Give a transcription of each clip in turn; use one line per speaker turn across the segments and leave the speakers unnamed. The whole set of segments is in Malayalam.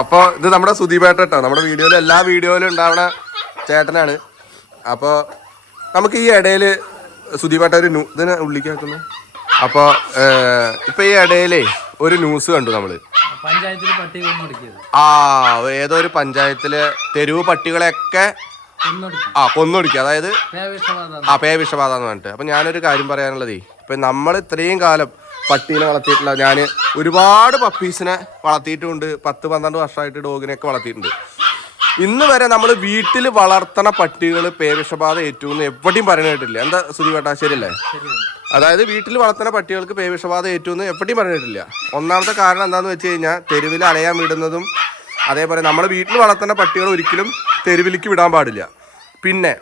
അപ്പൊ ഇത് നമ്മുടെ സുദീപേട്ടോ നമ്മുടെ വീഡിയോയിൽ എല്ലാ വീഡിയോയിലും ഉണ്ടാവണ ചേട്ടനാണ്. അപ്പൊ നമുക്ക് ഈ ഇടയിൽ സുദീപേട്ട ഒരു ഇതിനെ ഉള്ളിക്കാക്കുന്നു. അപ്പൊ ഇപ്പൊ ഈ ഇടയിലേ ഒരു ന്യൂസ് കണ്ടു
നമ്മൾ.
ആ ഏതോ ഒരു പഞ്ചായത്തിലെ തെരുവ് പട്ടികളെയൊക്കെ ആ കൊന്നൊടുക്കി. അതായത്
പേവിഷബാധ
ആ പേ വിഷബാധ എന്ന് പറഞ്ഞിട്ട്. അപ്പൊ ഞാനൊരു കാര്യം പറയാനുള്ളതേ. ഇപ്പൊ നമ്മൾ ഇത്രയും കാലം പട്ടീനെ വളർത്തിയിട്ടില്ല. ഞാൻ ഒരുപാട് പപ്പീസിനെ വളർത്തിയിട്ടുണ്ട്. പത്ത് പന്ത്രണ്ട് വർഷമായിട്ട് ഡോഗിനെയൊക്കെ വളർത്തിയിട്ടുണ്ട്. ഇന്ന് വരെ നമ്മൾ വീട്ടിൽ വളർത്തണ പട്ടികൾ പേവിഷബാധ ഏറ്റവും എവിടെയും പറഞ്ഞിട്ടില്ല എന്താ എന്താ സുധിവേട്ടാ ശരിയല്ലേ അതായത് വീട്ടിൽ വളർത്തുന്ന പട്ടികൾക്ക് പേവിഷബാധ ഏറ്റവും എവിടെയും പറഞ്ഞിട്ടില്ല ഒന്നാമത്തെ കാരണം എന്താന്ന് വെച്ച് കഴിഞ്ഞാൽ തെരുവിൽ അലയാൻ വിടുന്നതും അതേപോലെ നമ്മൾ വീട്ടിൽ വളർത്തുന്ന പട്ടികൾ ഒരിക്കലും തെരുവിലേക്ക് വിടാൻ പാടില്ല. പിന്നെ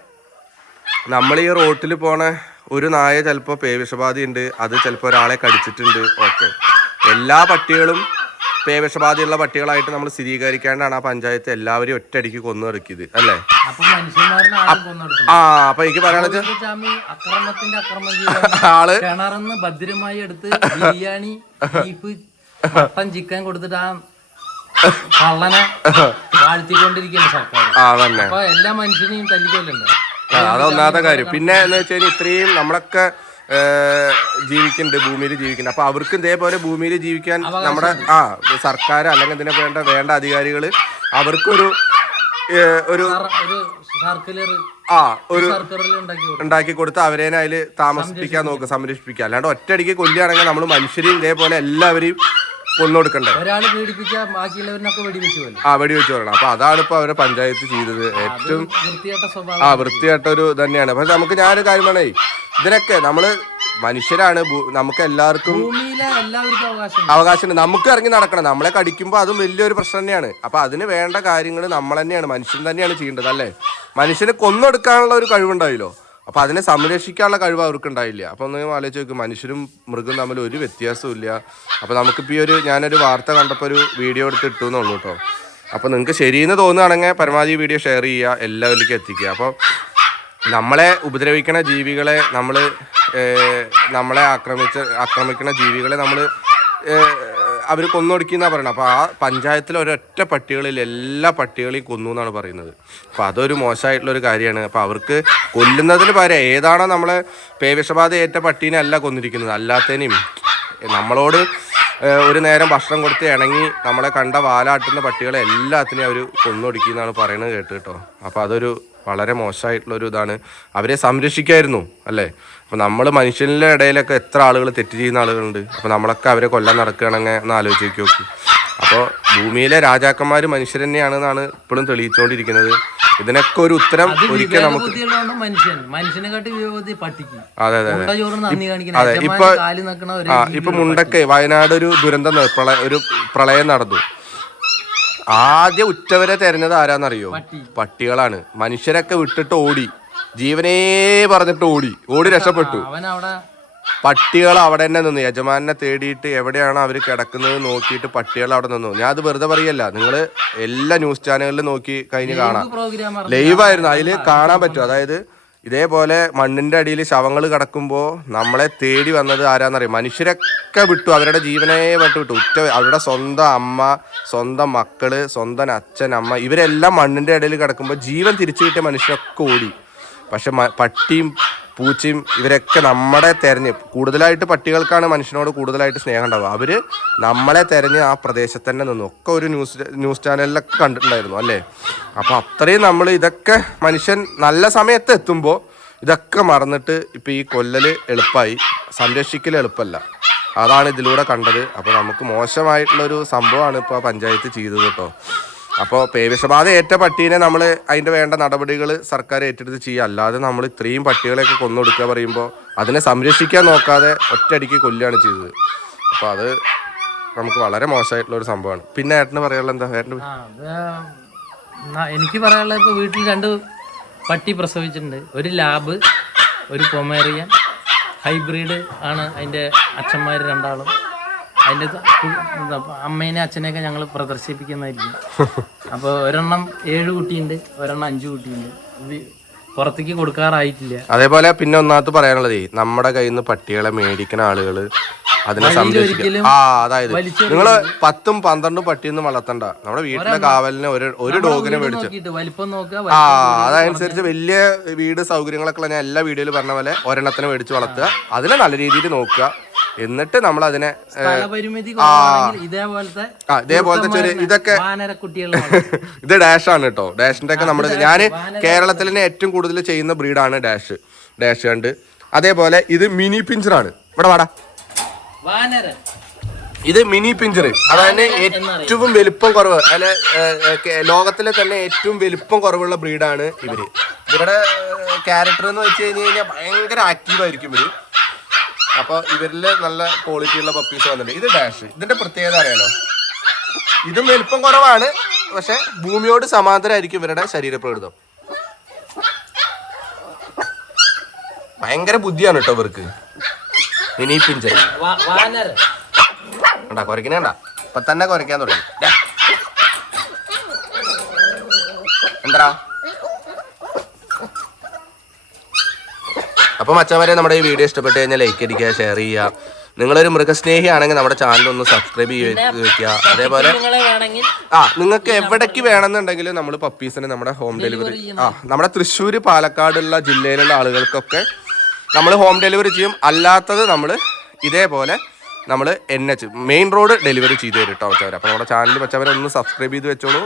നമ്മൾ ഈ റോട്ടിൽ പോണ ഒരു നായ ചിലപ്പോൾ പേവിഷബാധയുണ്ട് അത് ചിലപ്പോൾ ഒരാളെ കടിച്ചിട്ടുണ്ട്. ഓക്കെ. എല്ലാ പട്ടികളും പേവിഷബാധയുള്ള പട്ടികളായിട്ട് നമ്മൾ സ്ഥിരീകരിക്കാണ്ടാണ് ആ പഞ്ചായത്ത് എല്ലാവരും ഒറ്റയടിക്ക് കൊന്നു ഇറക്കിയത് അല്ലേ? ആ അപ്പൊ എനിക്ക് പറയാനുള്ളത്
അക്രമത്തിന്റെ അക്രമം
ആൾ
കിണറന്ന് ഭദ്രമായി എടുത്ത് ബിരിയാണി ബീഫ് മട്ടൻ ചിക്കൻ കൊടുത്തിട്ട് ആ കള്ളനെ വാഴ്ത്തിക്കൊണ്ടിരിക്കുകയാണ് സർക്കാർ അപ്പൊ എല്ലാ മനുഷ്യനെയും തല്ലിക്കൊല്ലണ്ട?
അതൊന്നാമത്തെ കാര്യം. പിന്നെ എന്ന് വെച്ച് കഴിഞ്ഞാൽ ഇത്രയും നമ്മളൊക്കെ ജീവിക്കുന്നുണ്ട് ഭൂമിയിൽ ജീവിക്കുന്നുണ്ട്. അപ്പൊ അവർക്ക് ഇതേപോലെ ഭൂമിയിൽ ജീവിക്കാൻ നമ്മുടെ ആ സർക്കാർ അല്ലെങ്കിൽ ഇതിനെ വേണ്ട വേണ്ട അധികാരികൾ അവർക്കൊരു ഒരു ആ ഒരു
ഉണ്ടാക്കി
കൊടുത്ത് അവരെ അതിൽ താമസിപ്പിക്കാൻ നോക്കുക സംരക്ഷിപ്പിക്കുക. അല്ലാണ്ട് ഒറ്റയടിക്ക് കൊല്ലുകയാണെങ്കിൽ നമ്മൾ മനുഷ്യരെയും ഇതേപോലെ എല്ലാവരെയും കൊന്നുകൊടുക്കണ്ടേ
ഒരാൾ പീഡിപ്പിച്ച ബാക്കിയുള്ളവരിനൊക്കെ വെടിവെച്ച് കൊല്ലും
ആ വെടിവെച്ച് പറയണം അപ്പൊ അതാണ് ഇപ്പൊ അവരെ പഞ്ചായത്ത് ചെയ്തത്. ഏറ്റവും
വൃത്തിയായിട്ട സ്വഭാവം
ആ വൃത്തിയായിട്ടൊരു തന്നെയാണ് പക്ഷെ നമുക്ക് ഞാനൊരു കാര്യം പറഞ്ഞേ. ഇതിനൊക്കെ നമ്മൾ മനുഷ്യരാണ്. നമുക്ക് എല്ലാവർക്കും
ഭൂമിയിലെ എല്ലാവർക്കും അവകാശം
അവകാശമുണ്ട്. നമുക്ക് ഇറങ്ങി നടക്കണം. നമ്മളെ കടിക്കുമ്പോൾ അതും വലിയൊരു പ്രശ്നം തന്നെയാണ്. അപ്പൊ അതിന് വേണ്ട കാര്യങ്ങൾ നമ്മൾ തന്നെയാണ്. മനുഷ്യൻ തന്നെയാണ് ചെയ്യേണ്ടത് അല്ലേ? മനുഷ്യനെ കൊന്നൊടുക്കാനുള്ള ഒരു കഴിവുണ്ടായില്ലോ. അപ്പൊ അതിനെ സംരക്ഷിക്കാനുള്ള കഴിവ് അവർക്ക് ഉണ്ടായില്ല അപ്പൊ ഒന്ന് ആലോചിച്ച് നോക്ക് മനുഷ്യരും മൃഗം തമ്മിൽ ഒരു വ്യത്യാസവും ഇല്ല അപ്പൊ നമുക്കിപ്പോ ഈ ഒരു ഞാനൊരു വാർത്ത കണ്ടപ്പോൾ ഒരു വീഡിയോ എടുത്ത് ഇട്ടു എന്നുള്ളൂ കേട്ടോ അപ്പൊ നിങ്ങൾക്ക് ശരിയെന്ന് തോന്നുകയാണെങ്കിൽ പരമാവധി വീഡിയോ ഷെയർ ചെയ്യുക എല്ലാവരിലേക്കും എത്തിക്കുക. അപ്പോൾ നമ്മളെ ഉപദ്രവിക്കണ ജീവികളെ നമ്മൾ നമ്മളെ ആക്രമിച്ച് ആക്രമിക്കണ ജീവികളെ നമ്മൾ അവർ കൊന്നൊടുക്കിന്നാ പറയുന്നത് അപ്പോൾ ആ പഞ്ചായത്തിലെ ഒരൊറ്റ പട്ടികളിൽ എല്ലാ പട്ടികളെയും കൊന്നു എന്നാണ് പറയുന്നത്. അപ്പോൾ അതൊരു മോശമായിട്ടുള്ള ഒരു കാര്യമാണ്. അപ്പോൾ അവർക്ക് കൊല്ലുന്നതിന് പകരം ഏതാണോ നമ്മളെ പേവിഷബാധ ഏറ്റ പട്ടീനെ അല്ല കൊന്നിരിക്കുന്നത്. അല്ലാത്തതിനെയും നമ്മളോട് ഒരു നേരം ഭക്ഷണം കൊടുത്ത് ഇണങ്ങി നമ്മളെ കണ്ട വാലാട്ടുന്ന പട്ടികളെ എല്ലാത്തിനെയും അവർ കൊന്നൊടുക്കി എന്നാണ് പറയുന്നത് കേട്ട് കേട്ടോ. അപ്പോൾ അതൊരു വളരെ മോശമായിട്ടുള്ളൊരു ഇതാണ് അവരെ സംരക്ഷിക്കായിരുന്നു അല്ലേ? അപ്പോൾ നമ്മൾ മനുഷ്യന്റെ ഇടയിലൊക്കെ എത്ര ആളുകൾ തെറ്റ് ചെയ്യുന്ന ആളുകളുണ്ട്. അപ്പോൾ നമ്മളൊക്കെ അവരെ കൊല്ലാൻ നടക്കുകയാണെങ്കിൽ എന്ന് ആലോചിച്ച് നോക്കി. അപ്പോൾ ഭൂമിയിലെ രാജാക്കന്മാർ മനുഷ്യർ തന്നെയാണെന്നാണ് ഇപ്പോഴും തെളിയിച്ചുകൊണ്ടിരിക്കുന്നത് ഇതിനൊക്കെ ഒരു ഉത്തരം
ഒരിക്കലും
ഒരിക്കൽ നമുക്ക് അതെ അതെ അതെ, ഇപ്പൊ- ഇപ്പൊ മുണ്ടക്കെ വയനാട് ഒരു ദുരന്തം പ്രളയ ഒരു പ്രളയം നടന്നു. ആദ്യം ഉറ്റവരെ തെരഞ്ഞത് ആരാന്നറിയോ?
പട്ടി.
പട്ടികളാണ്. മനുഷ്യരൊക്കെ വിട്ടിട്ട് ഓടി. ജീവനേ പറഞ്ഞിട്ട് ഓടി. ഓടി രക്ഷപ്പെട്ടു. പട്ടികൾ അവിടെ തന്നെ നിന്നു. യജമാനെ തേടിയിട്ട് എവിടെയാണ് അവർ കിടക്കുന്നത് നോക്കിയിട്ട് പട്ടികൾ അവിടെ നിന്നു. ഞാൻ അത് വെറുതെ പറയല്ല. നിങ്ങൾ എല്ലാ ന്യൂസ് ചാനലുകളിലും നോക്കി കഴിഞ്ഞ് കാണാം. ലൈവായിരുന്നു. അതിൽ കാണാൻ പറ്റും. അതായത് ഇതേപോലെ മണ്ണിന്റെ അടിയിൽ ശവങ്ങൾ കിടക്കുമ്പോൾ നമ്മളെ തേടി വന്നത് ആരാന്നറിയാം? മനുഷ്യരൊക്കെ വിട്ടു. അവരുടെ ജീവനെ വിട്ടു വിട്ടു. ഉറ്റ അവരുടെ സ്വന്തം അമ്മ സ്വന്തം മക്കൾ സ്വന്തം അച്ഛൻ അമ്മ ഇവരെല്ലാം മണ്ണിന്റെ ഇടയിൽ കിടക്കുമ്പോൾ ജീവൻ തിരിച്ചു കിട്ടിയ മനുഷ്യരൊക്കെ ഓടി. പക്ഷെ പട്ടിയും പൂച്ചയും ഇവരൊക്കെ നമ്മളെ തെരഞ്ഞ് കൂടുതലായിട്ട് പട്ടികൾക്കാണ് മനുഷ്യനോട് കൂടുതലായിട്ട് സ്നേഹം ഉണ്ടാവുക. അവർ നമ്മളെ തെരഞ്ഞ് ആ പ്രദേശത്ത് തന്നെ നിന്നു. ഒക്കെ ഒരു ന്യൂസ് ന്യൂസ് ചാനലിലൊക്കെ കണ്ടിട്ടുണ്ടായിരുന്നു അല്ലേ? അപ്പൊ അത്രയും നമ്മൾ ഇതൊക്കെ മനുഷ്യൻ നല്ല സമയത്ത് എത്തുമ്പോൾ ഇതൊക്കെ മറന്നിട്ട് ഇപ്പൊ ഈ കൊല്ലല് എളുപ്പമായി സംരക്ഷിക്കൽ എളുപ്പമല്ല അതാണ് ഇതിലൂടെ കണ്ടത്. അപ്പോൾ നമുക്ക് മോശമായിട്ടുള്ള ഒരു സംഭവമാണ് ഇപ്പോൾ പഞ്ചായത്ത് ചെയ്തത് കേട്ടോ. അപ്പോൾ പേവിഷബാധ ഏറ്റ പട്ടീനെ നമ്മൾ അതിന്റെ വേണ്ട നടപടികൾ സർക്കാർ ഏറ്റെടുത്ത് ചെയ്യുക. അല്ലാതെ നമ്മൾ ഇത്രയും പട്ടികളെയൊക്കെ കൊന്നൊടുക്കുക പറയുമ്പോൾ അതിനെ സംരക്ഷിക്കാൻ നോക്കാതെ ഒറ്റയടിക്ക് കൊല്ലുകയാണ് ചെയ്തത്. അപ്പോൾ അത് നമുക്ക് വളരെ മോശമായിട്ടുള്ള ഒരു സംഭവമാണ്. പിന്നെ ഏട്ടന് പറയാനുള്ള എന്താ? ഏട്ടന്
എനിക്ക് പറയാനുള്ളത് ഇപ്പോൾ വീട്ടിൽ രണ്ട് പട്ടി പ്രസവിച്ചിട്ടുണ്ട്. ഒരു ലാബ് ഒരു പൊമേറിയൻ ഹൈബ്രിഡ് ആണ് അതിന്റെ അച്ഛന്മാർ രണ്ടാളും. അതിന്റെ ത- അമ്മേനെ അച്ഛനെയൊക്കെ ഞങ്ങൾ പ്രദർശിപ്പിക്കുന്നതായിരിക്കും. അപ്പോൾ ഒരെണ്ണം ഏഴ് കുട്ടിയുണ്ട് ഒരെണ്ണം അഞ്ച് കുട്ടിയുണ്ട്. പുറത്തേക്ക് കൊടുക്കാറായിട്ടില്ല.
അതേപോലെ പിന്നെ ഒന്നാമത് പറയാനുള്ളത് നമ്മുടെ കയ്യിൽ നിന്ന് പട്ടികളെ മേടിക്കുന്ന ആളുകൾ അതിനെ സംരക്ഷിക്കുക ആ അതായത്. നിങ്ങൾ പത്തും പന്ത്രണ്ടും പട്ടിയൊന്നും വളർത്തണ്ട. നമ്മുടെ വീട്ടിലെ കാവലിന് ഒരു ഒരു ഡോഗിനെ മേടിച്ചു. ആ അതനുസരിച്ച് വലിയ വീട് സൗകര്യങ്ങളൊക്കെ ഞാൻ എല്ലാ വീഡിയോയിലും പറഞ്ഞ പോലെ ഒരെണ്ണത്തിന് മേടിച്ച് വളർത്തുക. അതിനെ നല്ല രീതിയിൽ നോക്കുക. എന്നിട്ട് നമ്മൾ അതിനെ
ഇതേപോലത്തെ
ഇതേപോലത്തെ ചെറിയ ഇതൊക്കെ ഇത് ഡാഷ് ആണ് കേട്ടോ. ഡാഷിന്റെ ഒക്കെ നമ്മുടെ ഞാൻ കേരളത്തിൽ തന്നെ ഏറ്റവും കൂടുതൽ ചെയ്യുന്ന ബ്രീഡാണ് ഡാഷ്. ഡാഷ് കണ്ട്. അതേപോലെ ഇത് മിനി പിഞ്ചർ ആണ്. ഇവിടെ വാടാ. ഇത് മിനി പിഞ്ചർ. അതായത് ഏറ്റവും വലിപ്പം കുറവ്. അല്ല ലോകത്തിലെ തന്നെ ഏറ്റവും വലിപ്പം കുറവുള്ള ബ്രീഡാണ് ഇവർ. ഇവരുടെ ക്യാരക്ടർ എന്ന് വെച്ച് കഴിഞ്ഞ് കഴിഞ്ഞാൽ ഭയങ്കര ആക്റ്റീവ് ആയിരിക്കും ഇവർ. അപ്പൊ ഇവരിൽ നല്ല ക്വാളിറ്റിയുള്ള പപ്പീസ് വന്നിട്ടുണ്ട്. ഇത് ഡാഷ് ഇതിന്റെ പ്രത്യേകത അറിയാലോ? ഇതും വലിപ്പം കുറവാണ് പക്ഷെ ഭൂമിയോട് സമാന്തരമായിരിക്കും ഇവരുടെ ശരീരപ്രകൃതം. ഭയങ്കര ബുദ്ധിയാണ് കേട്ടോ ഇവർക്ക്. മിനി പിഞ്ചർ
വേണ്ട വാനരൻ
വേണ്ട. ഇപ്പൊ തന്നെ കുറയ്ക്കാൻ തുടങ്ങി. എന്താ അപ്പൊ മച്ചവരെ നമ്മുടെ ഈ വീഡിയോ ഇഷ്ടപ്പെട്ട് കഴിഞ്ഞാൽ ലൈക്ക് അടിക്കുക ഷെയർ ചെയ്യുക. നിങ്ങളൊരു മൃഗസ്നേഹി ആണെങ്കിൽ നമ്മുടെ ചാനൽ ഒന്ന് സബ്സ്ക്രൈബ് ചെയ്ത് വെക്കുക. അതേപോലെ ആ നിങ്ങൾക്ക് എവിടേക്ക് വേണമെന്നുണ്ടെങ്കിലും നമ്മൾ പപ്പീസിന് നമ്മുടെ ഹോം ഡെലിവറി ആ നമ്മുടെ തൃശ്ശൂർ പാലക്കാടുള്ള ജില്ലയിലുള്ള ആളുകൾക്കൊക്കെ നമ്മൾ ഹോം ഡെലിവറി ചെയ്യും. അല്ലാത്തത് നമ്മൾ ഇതേപോലെ നമ്മൾ N H main road delivery ചെയ്ത് തരും കേട്ടോ മച്ചവരെ അപ്പോൾ നമ്മുടെ ചാനൽ മച്ചവരെ ഒന്ന് സബ്സ്ക്രൈബ് ചെയ്ത് വെച്ചോളൂ.